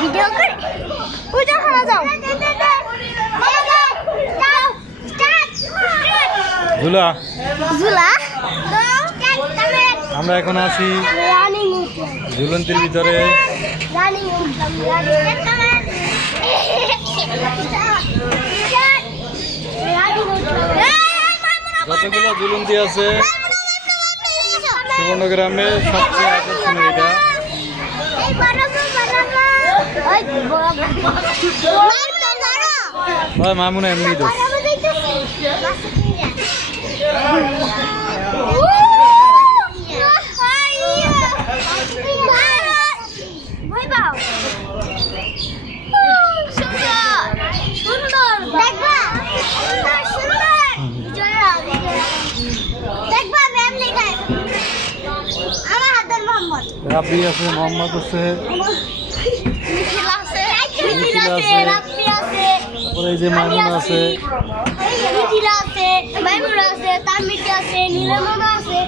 Video করে পূজা করা যাও। ঝুলা ঝুলা আমরা এখন আছি ঝুলন্তির ভিতরে। যতগুলো ঝুলন্তি আছে সুবর্ণগ্রামে সবচেয়ে আকর্ষণীয় এটা। ভাই মামুন এমনি দোষ রাব্বি আছে, মোহাম্মদ আছে, তারপরে এই যে মামুন আছে, তামিটি আছে, নীলমনা আছে,